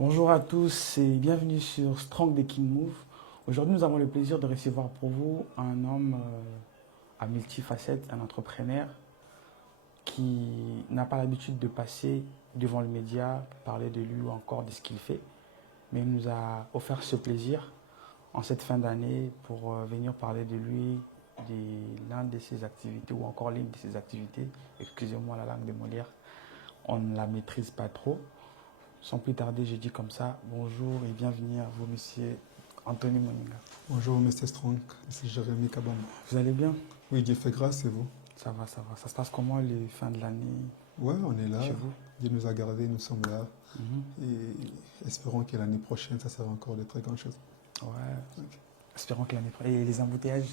Bonjour à tous et bienvenue sur Strong the King Move. Aujourd'hui, nous avons le plaisir de recevoir pour vous un homme à multifacettes, un entrepreneur qui n'a pas l'habitude de passer devant le média, parler de lui ou encore de ce qu'il fait, mais il nous a offert ce plaisir en cette fin d'année pour venir parler de lui, de l'un de ses activités ou encore l'une de ses activités. Excusez-moi la langue de Molière, on ne la maîtrise pas trop. Sans plus tarder, je dis comme ça, bonjour et bienvenue à vous, monsieur Anthony Moninga. Bonjour, Monsieur Strong, c'est Jérémy Kabamba. Vous allez bien? Oui, Dieu fait grâce, et vous? Ça va, ça va. Ça se passe comment les fins de l'année Ouais, on est là. chez vous? Dieu nous a gardés, nous sommes là. Mhm. Et espérons que l'année prochaine, ça sera encore de très grandes choses. Ouais, Ok. espérons que l'année prochaine. Et les embouteillages,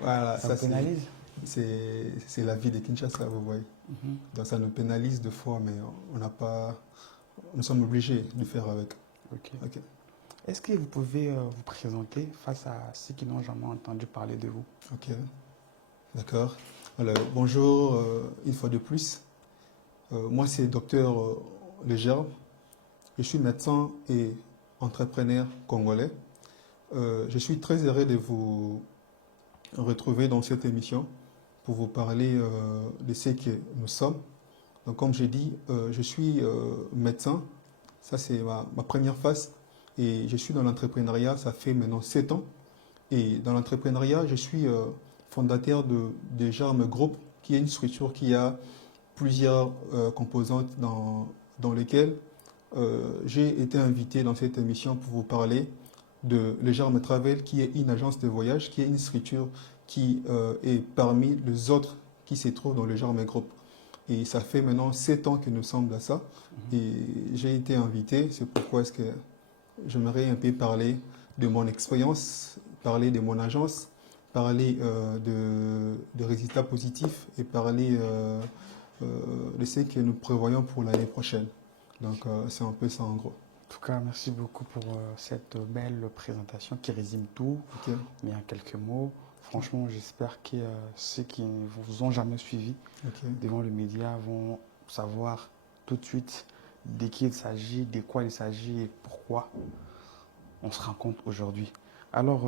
Voilà, ça ça vous pénalise? c'est la vie de Kinshasa, vous voyez. Mhm. Donc ça nous pénalise deux fois, mais on n'a pas, nous sommes obligés de faire avec. Ok. Ok. Est-ce que vous pouvez vous présenter face à ceux qui n'ont jamais entendu parler de vous? Ok. D'accord. Alors, bonjour, une fois de plus. Moi, c'est docteur Legerbe. Je suis médecin et entrepreneur congolais. Je suis très heureux de vous retrouver dans cette émission pour vous parler de ce que nous sommes. Donc, comme j'ai dit, je suis médecin. Ça, c'est ma première phase. Et je suis dans l'entrepreneuriat, ça fait maintenant 7 ans. Et dans l'entrepreneuriat, je suis fondateur de Germe Group, qui est une structure qui a plusieurs composantes dans lesquelles j'ai été invité dans cette émission pour vous parler de Legerme Travel, qui est une agence de voyage, qui est une structure qui est parmi les autres qui se trouvent dans le Legerme Group. Et ça fait maintenant 7 ans que nous sommes à ça. Et j'ai été invité, c'est pourquoi est-ce que j'aimerais un peu parler de mon expérience, parler de mon agence, parler de résultats positifs et parler de ce que nous prévoyons pour l'année prochaine. Donc c'est un peu ça en gros. En tout cas, merci beaucoup pour cette belle présentation qui résume tout, Ok. mais en quelques mots. Franchement, j'espère que ceux qui ne vous ont jamais suivi Ok. devant le média vont savoir tout de suite de qui il s'agit, de quoi il s'agit et pourquoi on se rencontre aujourd'hui. Alors,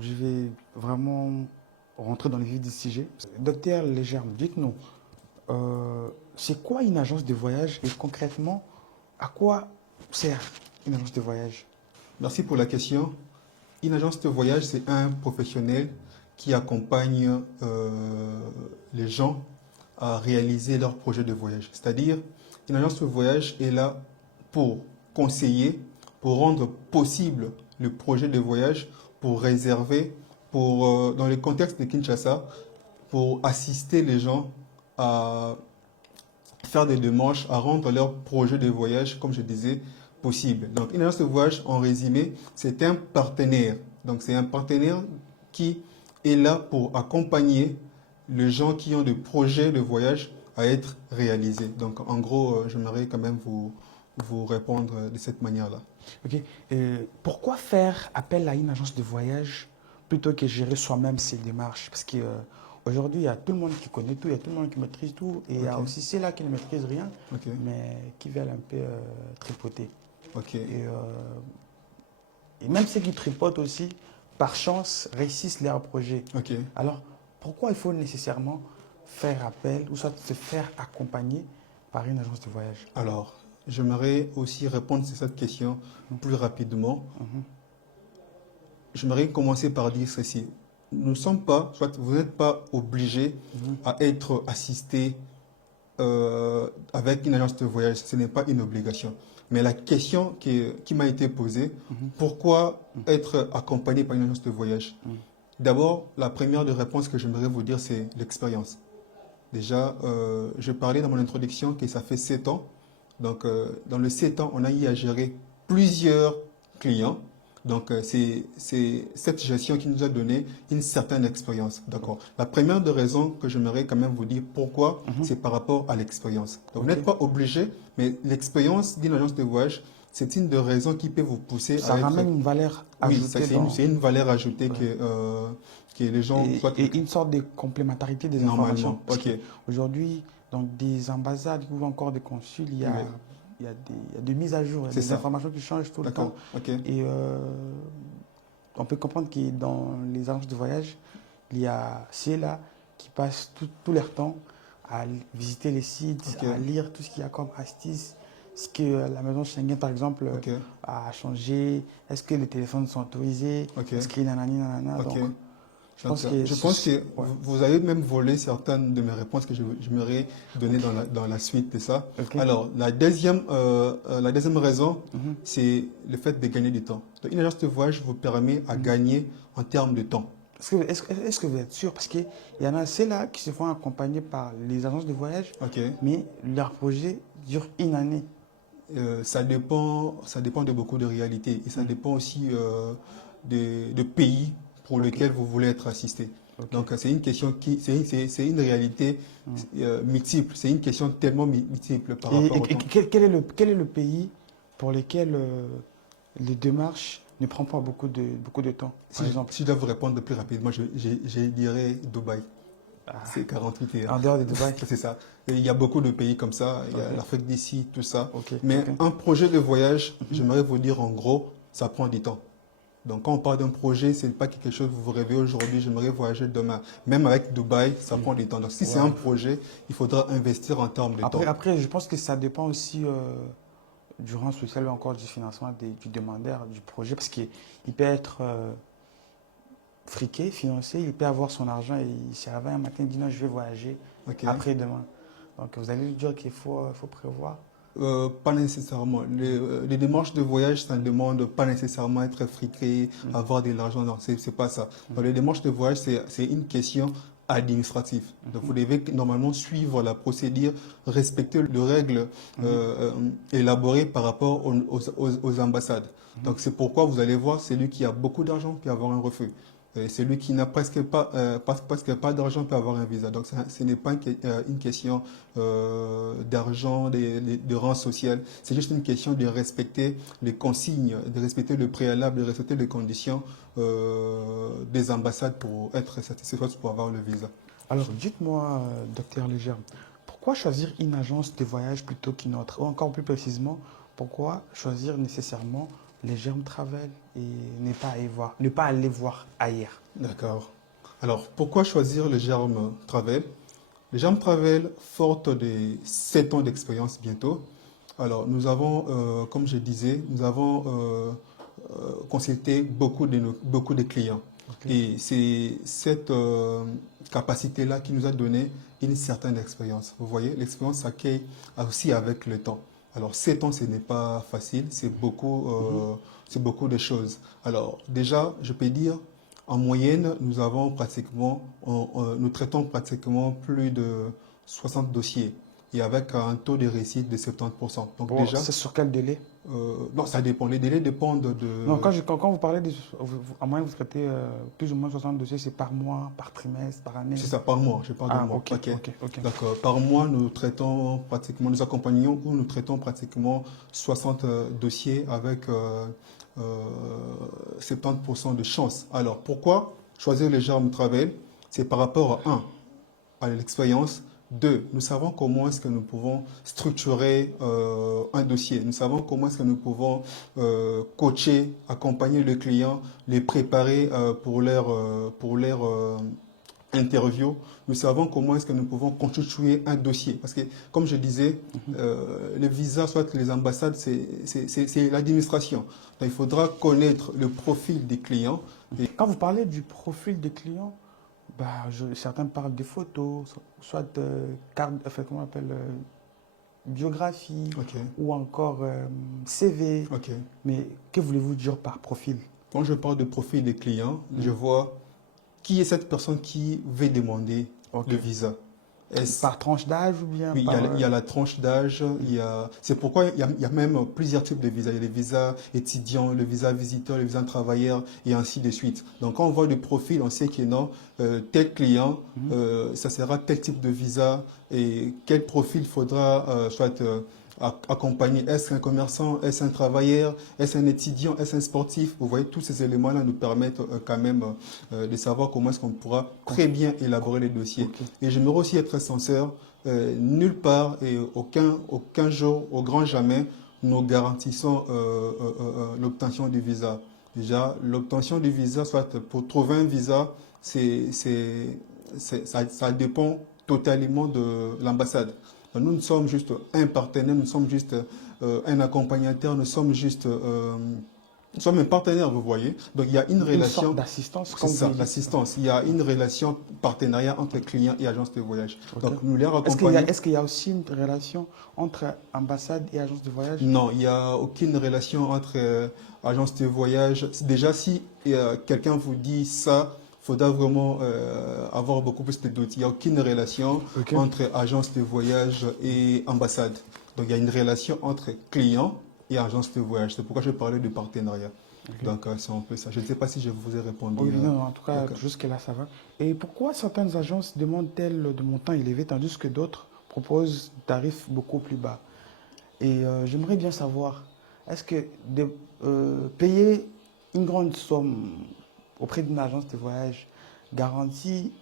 je vais vraiment rentrer dans le vif du sujet. Docteur Legerme, dites-nous, c'est quoi une agence de voyage et concrètement, à quoi sert une agence de voyage? Merci pour la question. Une agence de voyage, c'est un professionnel qui accompagne les gens à réaliser leur projet de voyage. C'est-à-dire, une agence de voyage est là pour conseiller, pour rendre possible le projet de voyage, pour réserver, dans le contexte de Kinshasa, pour assister les gens à faire des démarches, à rendre leur projet de voyage, comme je disais, possible. Donc, une agence de voyage, en résumé, c'est un partenaire. Donc, c'est un partenaire qui est là pour accompagner les gens qui ont des projets de voyage à être réalisés. Donc, en gros, j'aimerais quand même vous répondre de cette manière-là. Ok. Pourquoi faire appel à une agence de voyage plutôt que gérer soi-même ses démarches? Parce que aujourd'hui, il y a tout le monde qui connaît tout, il y a tout le monde qui maîtrise tout, et il y a Ok. aussi ceux-là qui ne maîtrisent rien, Ok. mais qui veulent un peu tripoter. Ok. Et même ceux qui tripotent aussi, par chance, réussissent leur projet. Ok. Alors, pourquoi il faut nécessairement faire appel ou soit se faire accompagner par une agence de voyage? Alors, j'aimerais aussi répondre à cette question plus rapidement. Mhm. J'aimerais commencer par dire ceci. Nous ne sommes pas, soit vous n'êtes pas obligé à être assisté avec une agence de voyage. Ce n'est pas une obligation. Mais la question qui m'a été posée, pourquoi être accompagné par une agence de voyage? D'abord, la première des réponses que j'aimerais vous dire, c'est l'expérience. Déjà, je parlais dans mon introduction que ça fait 7 ans. Donc, dans les 7 ans, on a eu à gérer plusieurs clients. Donc, c'est cette gestion qui nous a donné une certaine expérience. D'accord. La première des raisons que j'aimerais quand même vous dire pourquoi, c'est par rapport à l'expérience. Donc, vous n'êtes pas obligé, mais l'expérience d'une agence de voyage, c'est une des raisons qui peut vous pousser Ça à être... ramène une valeur Oui, ajoutée c'est une valeur ajoutée Ouais. que les gens... Et une sorte de complémentarité des informations. Normalement, Parce ok. qu'aujourd'hui, dans des ambassades ou encore des consuls, il y a Oui. il y a des mises à jour, il y a C'est des ça. informations qui changent tout le D'accord. temps. Ok. Et on peut comprendre que dans les agences de voyage, il y a ceux-là qui passent tout leur temps à visiter les sites, Ok. à lire tout ce qu'il y a comme astuces. Est-ce que la maison Schengen, par exemple, Ok. a changé? Est-ce que les téléphones sont autorisés? Ok. Est-ce qu'il y a nanani, nanana? Ok. Donc, je pense que... Je pense que Ouais. vous avez même volé certaines de mes réponses que je m'aurais données dans la suite de ça. Ok. Alors, la deuxième raison, Mhm. c'est le fait de gagner du temps. Donc, une agence de voyage vous permet à gagner en termes de temps. Est-ce que vous êtes sûr? Parce qu'il y en a ceux-là qui se font accompagner par les agences de voyage, Ok. mais leur projet dure une année. Ça dépend de beaucoup de réalités et ça dépend aussi de pays pour lesquels vous voulez être assisté. Ok. Donc c'est une question c'est une réalité multiple, c'est une question tellement multiple par rapport au temps. Quel est le pays pour lequel les démarches ne prennent pas beaucoup de temps, par exemple? Si je dois vous répondre plus rapidement, je dirais Dubaï. Ah, C'est 48 heures. en dehors de Dubaï? C'est ça. Et il y a beaucoup de pays comme ça, il y a Ok. l'Afrique d'ici, tout ça. Ok, Mais ok. un projet de voyage, j'aimerais vous dire en gros, ça prend du temps. Donc quand on parle d'un projet, c'est pas quelque chose que vous vous rêvez aujourd'hui, j'aimerais voyager demain. Même avec Dubaï, ça prend du temps. Donc si c'est Ouais. un projet, il faudra investir en termes de temps. Après, je pense que ça dépend aussi du rang social ou encore du financement du demandeur, du projet, parce qu'il peut être friqué, financé, il peut avoir son argent et il se réveille un matin et dit non, je vais voyager Ok. après-demain. Donc vous allez lui dire qu'il faut prévoir. Pas nécessairement. Les démarches de voyage, ça ne demande pas nécessairement être friqué, avoir de l'argent. Non, c'est pas ça. Donc, les démarches de voyage, c'est une question administrative. Donc, vous devez normalement suivre la procédure, respecter les règles élaborées par rapport aux ambassades. Donc, c'est pourquoi vous allez voir, celui qui a beaucoup d'argent peut avoir un refus. Et celui qui n'a presque pas d'argent peut avoir un visa. Donc, ce n'est pas une question d'argent, de rang social. C'est juste une question de respecter les consignes, de respecter le préalable, de respecter les conditions des ambassades pour être satisfait, pour avoir le visa. Alors dites-moi, docteur Léger, pourquoi choisir une agence de voyage plutôt qu'une autre? Ou encore plus précisément, pourquoi choisir nécessairement les Germ Travel et ne pas aller voir ailleurs? D'accord. Alors, pourquoi choisir le Germe Travel? Le Germe Travel, forte de 7 ans d'expérience bientôt. Alors, nous avons, comme je disais, nous avons consulté beaucoup de clients. Ok. Et c'est cette capacité-là qui nous a donné une certaine expérience. Vous voyez, l'expérience s'acquiert aussi avec le temps. Alors, 7 ans, ce n'est pas facile, c'est beaucoup de choses. Alors, déjà, je peux dire, en moyenne, nous traitons pratiquement plus de 60 dossiers et avec un taux de réussite de 70%. Donc Bon, déjà, c'est sur quel délai? non, ça dépend. Les délais dépendent Non, de... quand vous parlez en moyenne, vous traitez plus ou moins 60 dossiers, c'est par mois, par trimestre, par année? C'est ça, par mois, je parle de Ah, mois. ok, ok. D'accord. Par mois, nous accompagnons ou nous traitons pratiquement 60 dossiers avec 70% de chance. Alors, pourquoi choisir les Germe Travel? C'est par rapport à l'expérience. 2, nous savons comment est-ce que nous pouvons structurer un dossier. Nous savons comment est-ce que nous pouvons coacher, accompagner le client, les préparer pour leur interview. Nous savons comment est-ce que nous pouvons constituer un dossier. Parce que, comme je disais, les visas, soit les ambassades, c'est l'administration. Donc, il faudra connaître le profil des clients. Et Quand vous parlez du profil des clients, bah, certains parlent des photos, soit carte, enfin, comment on appelle, biographie, ok, ou encore CV. ok. Mais que voulez-vous dire par profil? Quand je parle de profil des clients, je vois qui est cette personne qui veut demander Ok. le visa. Par tranche d'âge ou bien Oui, par... il y a la tranche d'âge, c'est pourquoi il y a même plusieurs types de visas. Il y a les visas étudiants, le visa visiteur, le visa travailleur et ainsi de suite. Donc quand on voit le profil, on sait que non, tel client, ça sera tel type de visa et quel profil faudra soit accompagner. Est-ce un commerçant, est-ce un travailleur, est-ce un étudiant, est-ce un sportif? Vous voyez, tous ces éléments-là nous permettent quand même de savoir comment est-ce qu'on pourra très bien élaborer les dossiers. Ok. Et j'aimerais aussi être sincère, nulle part et aucun jour, au grand jamais, nous garantissons l'obtention du visa. Déjà, l'obtention du visa, soit pour trouver un visa, ça dépend totalement de l'ambassade. Nous, nous sommes juste un partenaire, nous sommes juste un accompagnateur, nous sommes un partenaire, vous voyez. Donc, il y a une relation. Sorte d'assistance, C'est comme ça, vous dites. l'assistance. Il y a une relation partenariat entre client et agence de voyage. Ok. Donc, nous les Est-ce qu'il y accompagnons. est-ce qu'il y a aussi une relation entre ambassade et agence de voyage? Non, il n'y a aucune relation entre agence de voyage. Déjà, si quelqu'un vous dit ça, il faudra vraiment avoir beaucoup plus de doutes. Il n'y a aucune relation Ok. entre agence de voyage et ambassade. Donc, il y a une relation entre client et agence de voyage. C'est pourquoi je parlais de partenariat. Ok. Donc, c'est un peu ça. Je ne sais pas si je vous ai répondu. Oui, non, en tout cas, d'accord. jusque-là, ça va. Et pourquoi certaines agences demandent-elles de montants élevés, tandis que d'autres proposent des tarifs beaucoup plus bas? Et j'aimerais bien savoir, est-ce que payer une grande somme auprès d'une agence de voyage garantit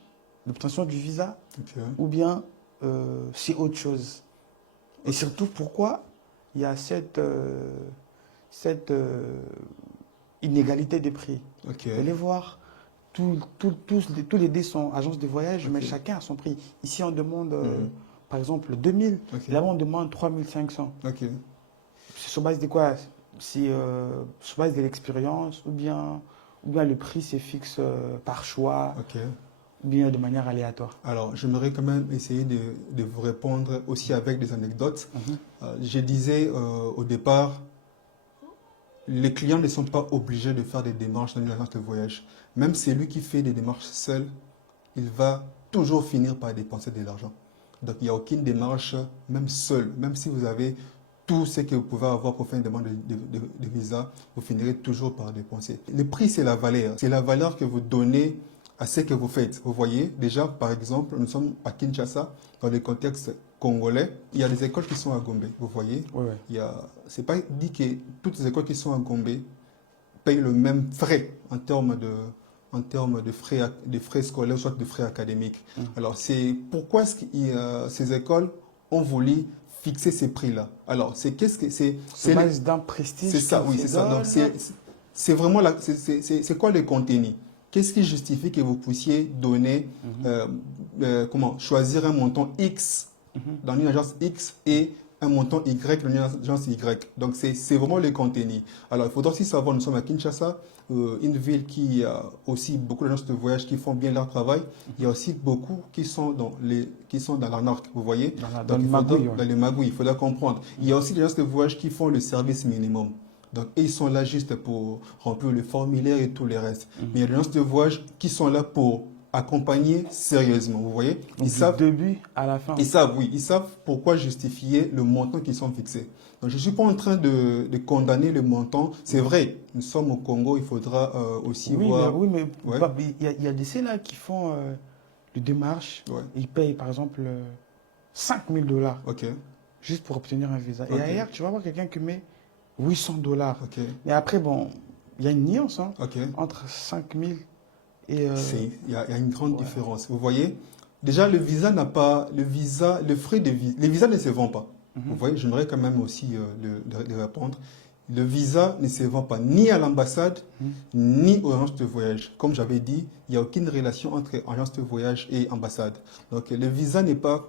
l'obtention du visa Ok. ou bien c'est autre chose? Et surtout, pourquoi il y a cette inégalité de prix? Ok. Vous allez voir, tous les dés sont agences de voyage, mais Ok. chacun a son prix. Ici, on demande, Mhm. par exemple, 2000. Ok. Là-bas, on demande 3500. Ok. C'est sur base de quoi? C'est sur base de l'expérience ou bien le prix se fixe par choix Ok. ou bien de manière aléatoire? Alors, j'aimerais quand même essayer de vous répondre aussi avec des anecdotes. Mhm. Je disais au départ, les clients ne sont pas obligés de faire des démarches dans une agence de voyage. Même celui qui fait des démarches seul, il va toujours finir par dépenser de l'argent. Donc, il n'y a aucune démarche, même seul, même si vous avez tout ce que vous pouvez avoir pour faire une demande de visa, vous finirez toujours par dépenser. Le prix, c'est la valeur. C'est la valeur que vous donnez à ce que vous faites. Vous voyez, déjà, par exemple, nous sommes à Kinshasa, dans le contexte congolais. Il y a des écoles qui sont à Gombe, vous voyez. Oui, oui. C'est pas dit que toutes les écoles qui sont à Gombe payent le même frais en termes de frais scolaires, soit de frais académiques. Alors, c'est pourquoi est-ce que ces écoles ont voulu fixer ces prix-là. Alors, c'est Sur base d'un prestige. c'est ça, qu'on oui, se c'est ça. Donc, donne. c'est vraiment c'est quoi le contenu? Qu'est-ce qui justifie que vous puissiez donner, choisir un montant X dans une agence X et un montant Y dans une agence Y. Donc, c'est vraiment le contenu. Alors, il faudra aussi savoir, nous sommes à Kinshasa, une ville qui a aussi beaucoup d'agences de voyage qui font bien leur travail. Il y a aussi beaucoup qui sont dans l'arnaque, vous voyez. Dans le magouille. Dans les magouilles, il faudra comprendre. Il y a aussi des agences de voyage qui font le service minimum. Donc, ils sont là juste pour remplir le formulaire et tout le reste. Mais il y a des agences de voyage qui sont là pour accompagner sérieusement, vous voyez. Donc, du début à la fin. Ils savent pourquoi justifier le montant qu'ils sont fixés. Donc, je ne suis pas en train de condamner le montant. C'est vrai, nous sommes au Congo, il faudra aussi voir. Oui, mais Ouais. il y a des là qui font les démarches. Ouais. Ils payent par exemple 5000 $ Ok, juste pour obtenir un visa. Ok. Et ailleurs, tu vas voir quelqu'un qui met 800 $. ok, Mais après, bon, il y a une nuance ok. entre 5000 et. Il y a une grande ouais. différence. Vous voyez, déjà, le visa n'a pas. Le frais de visa. Les visas ne se vendent pas. Vous voyez, j'aimerais quand même aussi le répondre. Le visa ne se vend pas ni à l'ambassade, ni aux agences de voyage. Comme j'avais dit, il n'y a aucune relation entre agence de voyage et ambassade. Donc, le visa n'est pas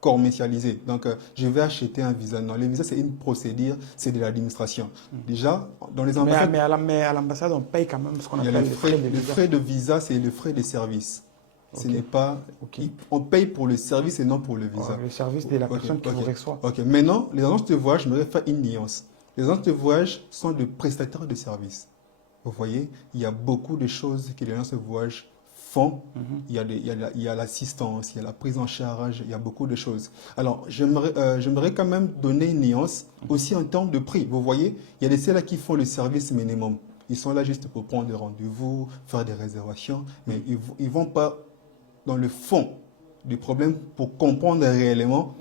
commercialisé. Donc, je vais acheter un visa. Non, le visa, c'est une procédure, c'est de l'administration. Déjà, dans les ambassades, Mais à l'ambassade, on paye quand même ce qu'on il y a appelle le les frais de le visa. frais de visa, c'est le frais de service. Ce Ok. n'est pas. Ok. On paye pour le service et non pour le visa. Le service de la Ok, personne qui ok. vous reçoit. Ok, maintenant, les agences de voyage, je me faire une nuance. Les agences de voyage sont des prestataires de services. Vous voyez, il y a beaucoup de choses que les agences de voyage font. Il y a l'assistance, il y a la prise en charge, il y a beaucoup de choses. Alors, j'aimerais quand même donner une nuance aussi en termes de prix. Vous voyez, il y a des ceux-là qui font le service minimum. Ils sont là juste pour prendre des rendez-vous, faire des réservations, mais ils ne vont pas dans le fond du problème pour comprendre réellement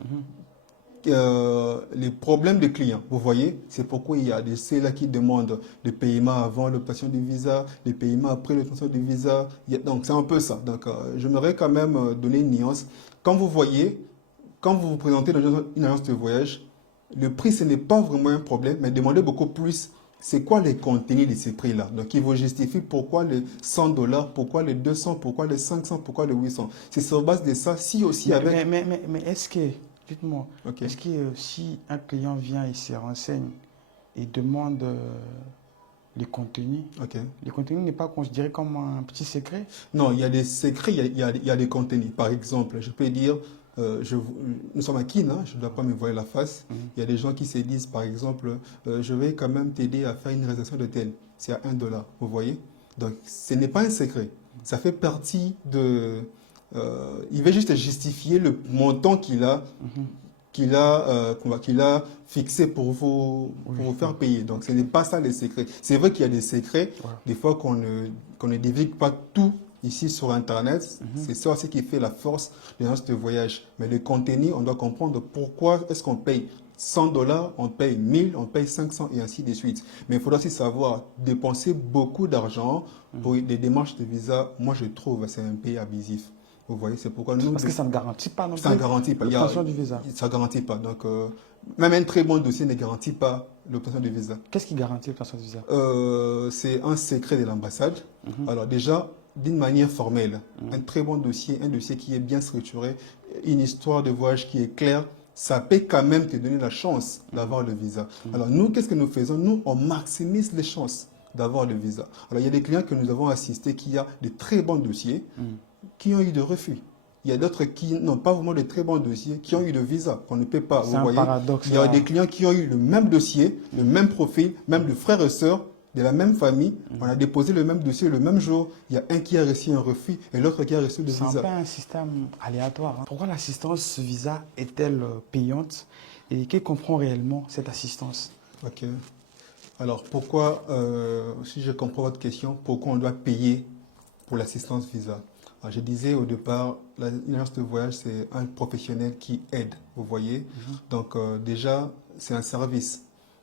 les problèmes des clients. Vous voyez, c'est pourquoi il y a des ceux-là qui demandent le paiement avant l'obtention du visa, le paiement après l'obtention du visa. Donc, c'est un peu ça. Donc, j'aimerais quand même donner une nuance. Quand quand vous vous présentez dans une agence de voyage, le prix, ce n'est pas vraiment un problème, mais demandez beaucoup plus. C'est quoi les contenus de ces prix-là? Donc, il vous justifie pourquoi les $100, pourquoi les 200, pourquoi les 500, pourquoi les 800. C'est sur base de ça, si aussi avec... Mais est-ce que, dites-moi, Ok. est-ce que si un client vient et se renseigne et demande Ok. les contenus n'est pas considéré comme un petit secret? Non, il y a des secrets, il y a des contenus. Par exemple, je peux dire, nous sommes à Kin, hein, je ne dois pas me voiler la face. Il y a des gens qui se disent, par exemple, je vais quand même t'aider à faire une réservation d'hôtel. C'est à $1, vous voyez? Donc, ce n'est pas un secret. Ça fait partie de... il va juste justifier le montant qu'il a fixé pour vous faire payer. Donc, ce n'est pas ça les secrets. C'est vrai qu'il y a des secrets, des fois qu'on ne divulgue pas tout ici sur Internet. C'est ça aussi qui fait la force de notre voyage. Mais le contenu, on doit comprendre pourquoi est-ce qu'on paye $100, on paye 1000, on paye 500 et ainsi de suite. Mais il faudra aussi savoir dépenser beaucoup d'argent pour des démarches de visa. Moi, je trouve que c'est un pays abusif. Vous voyez, c'est pourquoi nous... Parce que ça ne garantit pas non plus ça ne garantit pas. l'obtention du visa. Ça ne garantit pas. Donc, même un très bon dossier ne garantit pas l'obtention du visa. Qu'est-ce qui garantit l'obtention du visa? C'est un secret de l'ambassade. Alors déjà, d'une manière formelle, un très bon dossier, un dossier qui est bien structuré, une histoire de voyage qui est claire, ça peut quand même te donner la chance d'avoir le visa. Alors nous, qu'est-ce que nous faisons? Nous, on maximise les chances d'avoir le visa. Alors il y a des clients que nous avons assistés qui ont de très bons dossiers, qui ont eu de refus. Il y a d'autres qui n'ont pas vraiment de très bons dossiers, qui ont eu de visa, qu'on ne peut pas. C'est un paradoxe. Il y a des clients qui ont eu le même dossier, le même profil, même de frères et sœurs, de la même famille. On a déposé le même dossier le même jour. Il y a un qui a reçu un refus et l'autre qui a reçu le visa. C'est un peu un système aléatoire. Pourquoi l'assistance visa est-elle payante et qui comprend réellement cette assistance? Ok. Alors pourquoi, si je comprends votre question, pourquoi on doit payer pour l'assistance visa? Alors, je disais au départ, une agence de voyage, c'est un professionnel qui aide, vous voyez. Donc déjà, c'est un service.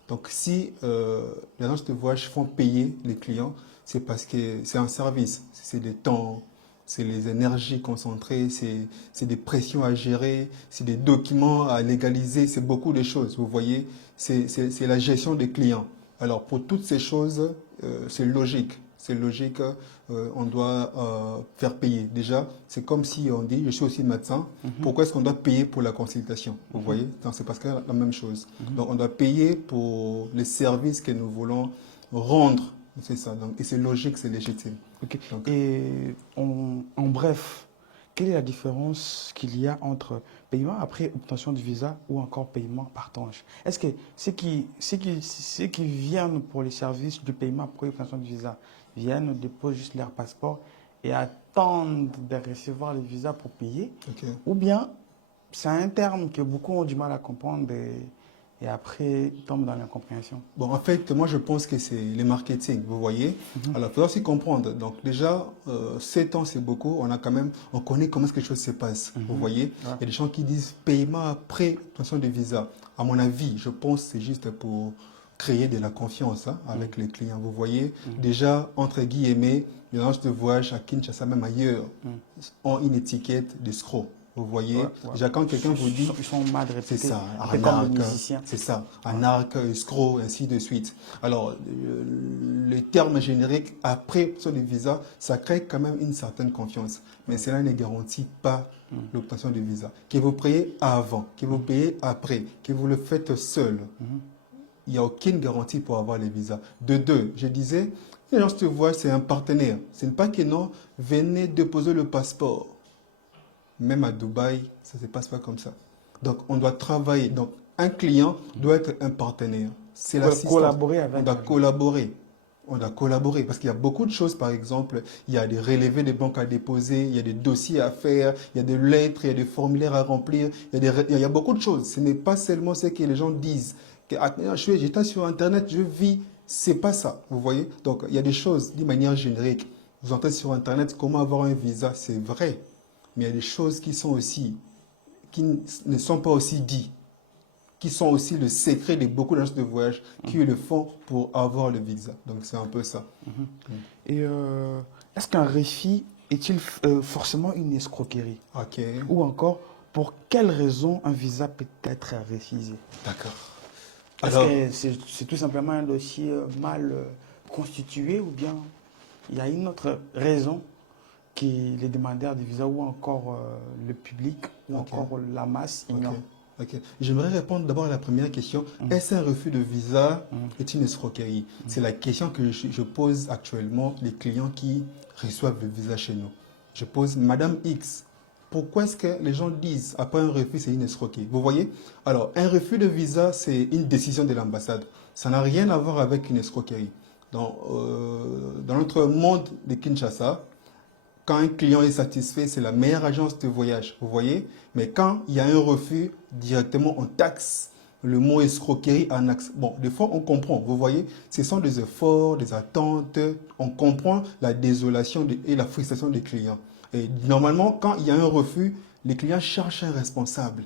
Donc si les agences de voyage font payer les clients, c'est parce que c'est un service. C'est des temps, c'est les énergies concentrées, c'est des pressions à gérer, c'est des documents à légaliser, c'est beaucoup de choses, vous voyez. C'est la gestion des clients. Alors pour toutes ces choses, c'est logique. C'est logique, on doit faire payer. Déjà, c'est comme si on dit, je suis aussi médecin, pourquoi est-ce qu'on doit payer pour la consultation? Vous voyez? C'est parce que c'est la même chose. Donc, on doit payer pour les services que nous voulons rendre. C'est ça. Donc, et c'est logique, c'est légitime. Okay. Donc, et en bref, quelle est la différence qu'il y a entre paiement après obtention du visa ou encore paiement par tranche? Est-ce que ceux qui viennent pour les services de paiement après obtention du visa viennent, déposent juste leur passeport et attendent de recevoir le visa pour payer? Ou bien c'est un terme que beaucoup ont du mal à comprendre et après tombent dans l'incompréhension? Bon, en fait, moi, je pense que c'est le marketing, vous voyez. Alors, il faut aussi comprendre. Donc, déjà, 7 ans, c'est beaucoup. On connaît comment est-ce que les choses se passent, vous voyez. Il y a des gens qui disent paiement après obtention de visa. À mon avis, je pense que c'est juste pour créer de la confiance avec les clients, vous voyez. Déjà, entre guillemets, les agences de voyage à Kinshasa, même ailleurs, ont une étiquette d'escroc. Vous voyez, déjà quand quelqu'un vous dit, ils sont mal réputés, c'est ça, comme les musiciens. C'est ça, un arc, escroc, ainsi de suite. Alors, le terme générique après sur les visas, ça crée quand même une certaine confiance, mais cela ne garantit pas l'obtention du visa. Que vous payez avant, que vous payez après, que vous le faites seul, il n'y a aucune garantie pour avoir les visas. De deux, je disais, les gens te voient, c'est un partenaire. Ce n'est pas que non, venez déposer le passeport. Même à Dubaï, ça ne se passe pas comme ça. Donc, on doit travailler. Donc, un client doit être un partenaire. C'est l'assistance. Collaborer avec. On doit collaborer. On doit collaborer parce qu'il y a beaucoup de choses, par exemple, il y a des relevés de banques à déposer, il y a des dossiers à faire, il y a des lettres, il y a des formulaires à remplir, il y a beaucoup de choses. Ce n'est pas seulement ce que les gens disent. J'étais sur Internet, je vis, c'est pas ça, vous voyez. Donc, il y a des choses d'une manière générique. Vous entrez sur Internet, comment avoir un visa, c'est vrai. Mais il y a des choses qui ne sont pas aussi dites, qui sont aussi le secret de beaucoup d'agences de voyage qui le font pour avoir le visa. Donc c'est un peu ça. Et est-ce qu'un refus est-il forcément une escroquerie? Ok. Ou encore, pour quelle raison un visa peut être refusé? D'accord. Est-ce Alors, que c'est tout simplement un dossier mal constitué ou bien il y a une autre raison que les demandeurs de visa ou encore le public ou ok, encore la masse ok, ignorent? ok. J'aimerais répondre d'abord à la première question. Mm, Est-ce un refus de visa mm, est une escroquerie? mm. C'est la question que je pose actuellement les clients qui reçoivent le visa chez nous. Je pose, Madame X, pourquoi est-ce que les gens disent après un refus, c'est une escroquerie? Vous voyez? Alors, un refus de visa, c'est une décision de l'ambassade. Ça n'a rien à voir avec une escroquerie. Dans notre monde de Kinshasa, quand un client est satisfait, c'est la meilleure agence de voyage, vous voyez. Mais quand il y a un refus, directement on taxe le mot escroquerie en axe. Bon, des fois on comprend, vous voyez. Ce sont des efforts, des attentes. On comprend la désolation et la frustration des clients. Et normalement, quand il y a un refus, les clients cherchent un responsable.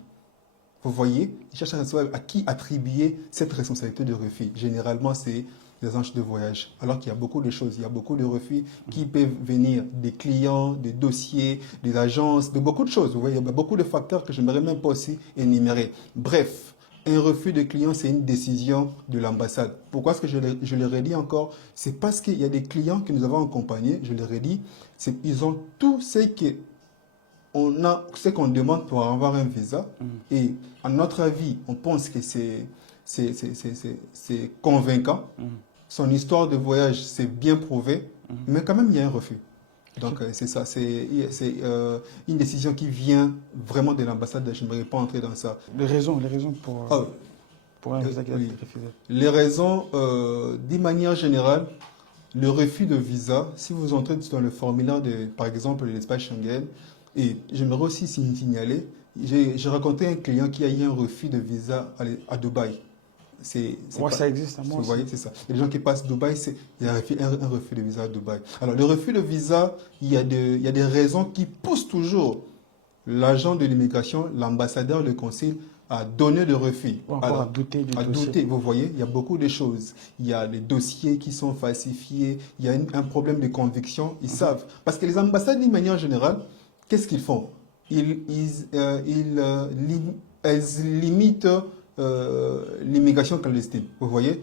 Vous voyez, ils cherchent un responsable à qui attribuer cette responsabilité de refus. Généralement, c'est les agences de voyage. Alors qu'il y a beaucoup de choses, il y a beaucoup de refus qui peuvent venir des clients, des dossiers, des agences, de beaucoup de choses. Vous voyez, il y a beaucoup de facteurs que je n'aimerais même pas aussi énumérer. Bref, un refus de client, c'est une décision de l'ambassade. Pourquoi est-ce que je le redis encore? C'est parce qu'il y a des clients que nous avons accompagnés, je le redis, ils ont tout ce que on a ce qu'on demande pour avoir un visa et à notre avis, on pense que c'est convaincant. Son histoire de voyage, c'est bien prouvé, mais quand même, il y a un refus. Donc, c'est ça, c'est une décision qui vient vraiment de l'ambassade. Je n'aimerais pas entrer dans ça. Les raisons Ah, pour un visa qui a oui. été refusé. Les raisons, d'une manière générale, le refus de visa, si vous entrez dans le formulaire de, par exemple, de l'espace Schengen, et j'aimerais aussi signaler, j'ai raconté un client qui a eu un refus de visa à Dubaï. C'est Ouais, pas, ça existe à moi vous aussi. voyez, c'est ça. Il y a des gens qui passent Dubaï, il y a un refus de visa à Dubaï. Alors, le refus de visa, il y a des raisons qui poussent toujours l'agent de l'immigration, l'ambassadeur, le consul, à donner le refus. Ou encore à Alors, douter du à dossier. douter, vous voyez, il y a beaucoup de choses. Il y a des dossiers qui sont falsifiés, il y a un problème de conviction, ils savent. Parce que les ambassades, d'une manière générale, qu'est-ce qu'ils font? Elles limitent l'immigration clandestine. Vous voyez,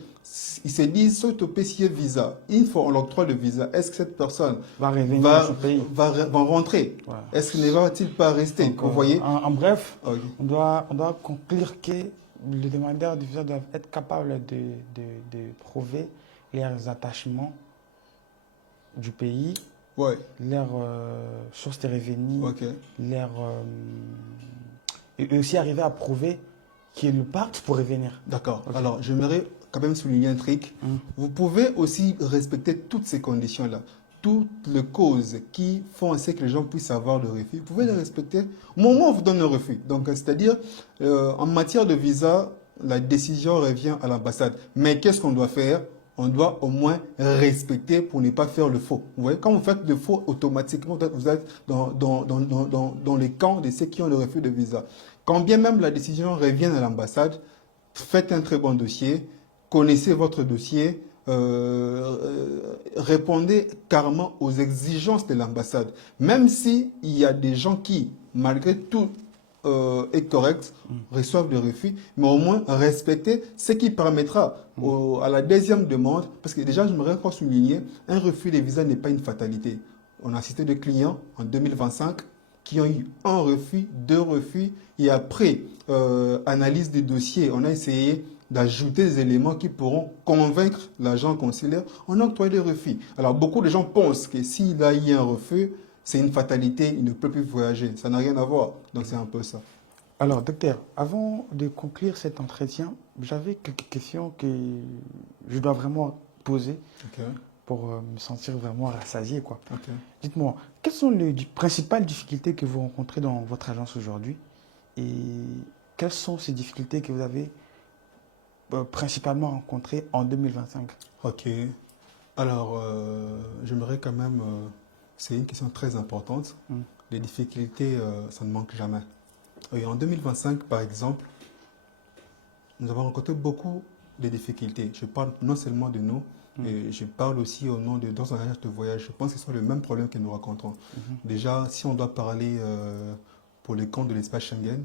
ils se disent, sauf au PCF visa, une fois on l'octroie le visa, est-ce que cette personne Va revenir dans son pays. va rentrer? Voilà. Est-ce qu'il ne va-t-il pas rester? Donc, Vous voyez? en bref, Ok. on doit conclure que les demandeurs de visa doivent être capables de prouver leurs attachements du pays, Ouais. leurs sources de revenus, Ok. leurs, et aussi arriver à prouver qu'ils partent pour revenir. D'accord. Ok. Alors, j'aimerais quand même souligner un truc. Vous pouvez aussi respecter toutes ces conditions-là. Toutes les causes qui font en sorte que les gens puissent avoir le refus. Vous pouvez les respecter au moment où on vous donne le refus. Donc, c'est-à-dire, en matière de visa, la décision revient à l'ambassade. Mais qu'est-ce qu'on doit faire? On doit au moins respecter pour ne pas faire le faux. Vous voyez, quand vous faites le faux, automatiquement, vous êtes dans les camps de ceux qui ont le refus de visa. Quand bien même la décision revient à l'ambassade, faites un très bon dossier, connaissez votre dossier, répondez carrément aux exigences de l'ambassade. Même s'il y a des gens qui, malgré tout, est correct, reçoivent le refus, mais au moins respecter ce qui permettra à la deuxième demande, parce que déjà, je voudrais encore souligner, un refus de visa n'est pas une fatalité. On a cité des clients en 2025 qui ont eu un refus, deux refus, et après analyse des dossiers, on a essayé d'ajouter des éléments qui pourront convaincre l'agent consulaire, on a octroyé des refus. Alors beaucoup de gens pensent que s'il a eu un refus, c'est une fatalité, il ne peut plus voyager. Ça n'a rien à voir. Donc c'est un peu ça. Alors, docteur, avant de conclure cet entretien, j'avais quelques questions que je dois vraiment poser Ok. pour me sentir vraiment rassasié, quoi. Ok. Dites-moi, quelles sont les principales difficultés que vous rencontrez dans votre agence aujourd'hui et quelles sont ces difficultés que vous avez principalement rencontrées en 2025? Ok. Alors, j'aimerais quand même... c'est une question très importante. Les difficultés, ça ne manque jamais. Et en 2025, par exemple, nous avons rencontré beaucoup de difficultés. Je parle non seulement de nous, et je parle aussi au nom d'autres agences de voyage. Je pense que ce sont les mêmes problèmes que nous rencontrons. Déjà, si on doit parler pour les comptes de l'espace Schengen,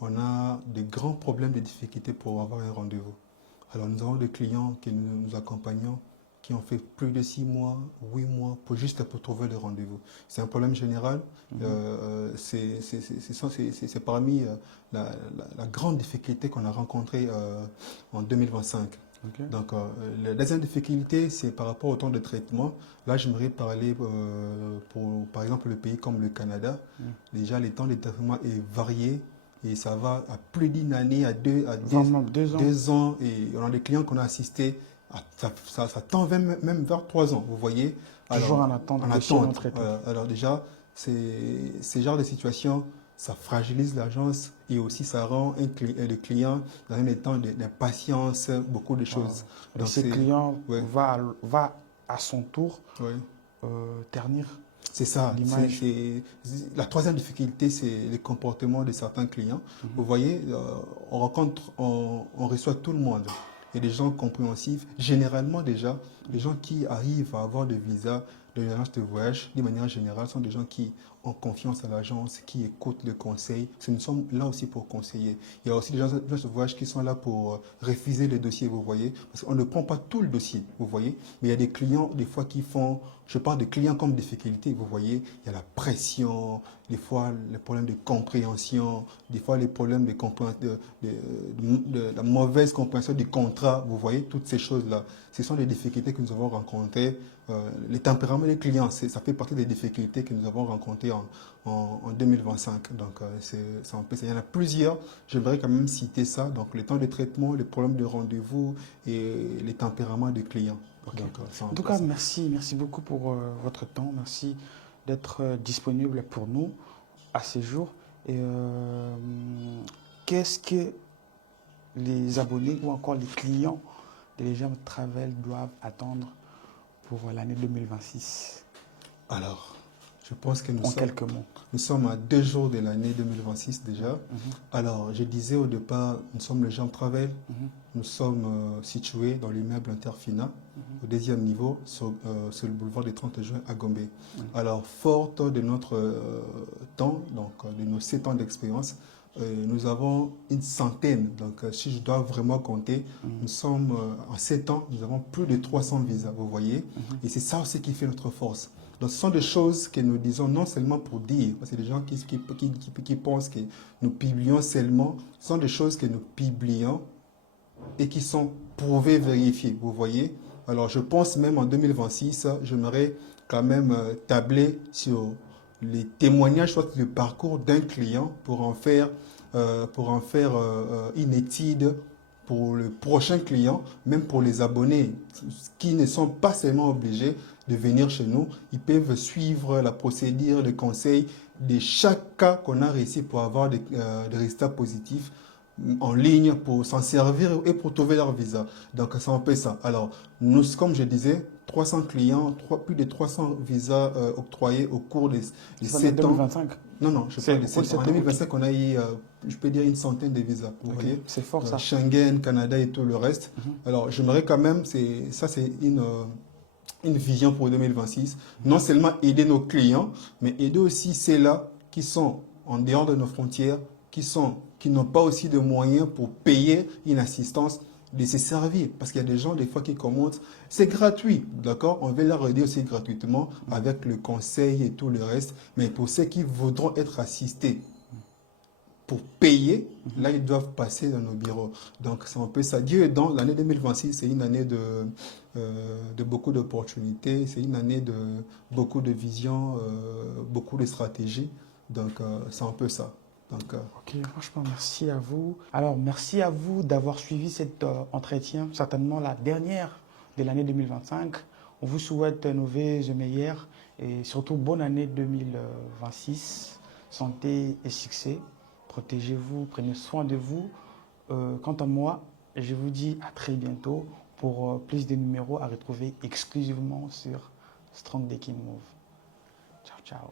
on a de grands problèmes, de difficultés pour avoir un rendez-vous. Alors nous avons des clients que nous accompagnons qui ont fait plus de 6 mois, 8 mois juste pour trouver le rendez-vous. C'est un problème général. C'est parmi la grande difficulté qu'on a rencontrée en 2025. Okay. Donc, la deuxième difficulté, c'est par rapport au temps de traitement. Là, j'aimerais parler pour, par exemple, le pays comme le Canada. Déjà, le temps de traitement est varié et ça va à plus d'une année, à 2 ans. Et on a des clients qu'on a assistés, ça tend même vers 3 ans, vous voyez. Toujours en attente. Alors déjà, ces genres de situations, ça fragilise l'agence et aussi ça rend le client dans un état d'impatience, beaucoup de choses. Donc ce client va à son tour ternir. C'est ça. La troisième difficulté, c'est le comportement de certains clients. Vous voyez, on reçoit tout le monde. Il y a des gens compréhensifs. Généralement déjà, les gens qui arrivent à avoir des visas de l'agence de voyage, de manière générale, sont des gens qui ont confiance à l'agence, qui écoutent le conseil. Nous sommes là aussi pour conseiller. Il y a aussi des gens de voyage qui sont là pour refuser les dossiers, vous voyez. Parce qu'on ne prend pas tout le dossier, vous voyez. Mais il y a des clients, des fois, qui font... Je parle de clients comme difficulté, vous voyez. Il y a la pression, des fois, les problèmes de compréhension, des fois, les problèmes de la mauvaise compréhension du contrat, vous voyez, toutes ces choses-là. Ce sont des difficultés que nous avons rencontrées. Les tempéraments des clients, ça fait partie des difficultés que nous avons rencontrées en 2025. Donc, il y en a plusieurs. J'aimerais quand même citer ça. Donc, le temps de traitement, les problèmes de rendez-vous et les tempéraments des clients. Okay. Donc, en tout cas, merci beaucoup pour votre temps. Merci d'être disponible pour nous à ce jour. Et qu'est-ce que les abonnés ou encore les clients de Legem Travel doivent attendre pour l'année 2026? Alors, je pense que quelques mots. Nous sommes à 2 jours de l'année 2026 déjà. Alors, je disais au départ, nous sommes Legem Travel. Nous sommes situés dans l'immeuble Interfina, au 2e niveau, sur le boulevard des 30 juin à Gombe. Alors, forte de notre temps, donc de nos 7 ans d'expérience, nous avons une centaine. Donc, si je dois vraiment compter, nous sommes en 7 ans, nous avons plus de 300 visas, vous voyez. Et c'est ça aussi qui fait notre force. Donc, ce sont des choses que nous disons non seulement pour dire, parce que les gens qui pensent que nous publions seulement, ce sont des choses que nous publions et qui sont prouvées, vérifiées, vous voyez. Alors, je pense même en 2026, j'aimerais quand même tabler sur les témoignages, soit le parcours d'un client pour en faire une étude pour le prochain client, même pour les abonnés qui ne sont pas seulement obligés de venir chez nous. Ils peuvent suivre la procédure, les conseils de chaque cas qu'on a réussi pour avoir des résultats positifs en ligne pour s'en servir et pour trouver leur visa. Donc, c'est un peu ça. Alors, nous, comme je disais, 300 clients, plus de 300 visas octroyés au cours des 7 ans. 2025 Non, je parle de 7 ans. En 2025, on a eu, je peux dire, une centaine de visas. Vous voyez, c'est fort ça. Schengen, Canada et tout le reste. Alors, j'aimerais quand même, ça c'est une vision pour 2026. Non seulement aider nos clients, mais aider aussi ceux-là qui sont en dehors de nos frontières, qui n'ont pas aussi de moyens pour payer une assistance, de se servir. Parce qu'il y a des gens, des fois, qui commentent. C'est gratuit, d'accord? On va leur aider aussi gratuitement avec le conseil et tout le reste. Mais pour ceux qui voudront être assistés pour payer, là, ils doivent passer dans nos bureaux. Donc, c'est un peu ça. Dieu aidant, l'année 2026, c'est une année de beaucoup d'opportunités. C'est une année de beaucoup de visions, beaucoup de stratégies. Donc, c'est un peu ça. Donc, ok, franchement, merci à vous. Alors, merci à vous d'avoir suivi cet entretien, certainement la dernière de l'année 2025. On vous souhaite nos vœux et meilleurs et surtout bonne année 2026. Santé et succès. Protégez-vous, prenez soin de vous. Quant à moi, je vous dis à très bientôt pour plus de numéros à retrouver exclusivement sur Strong Making Move. Ciao, ciao.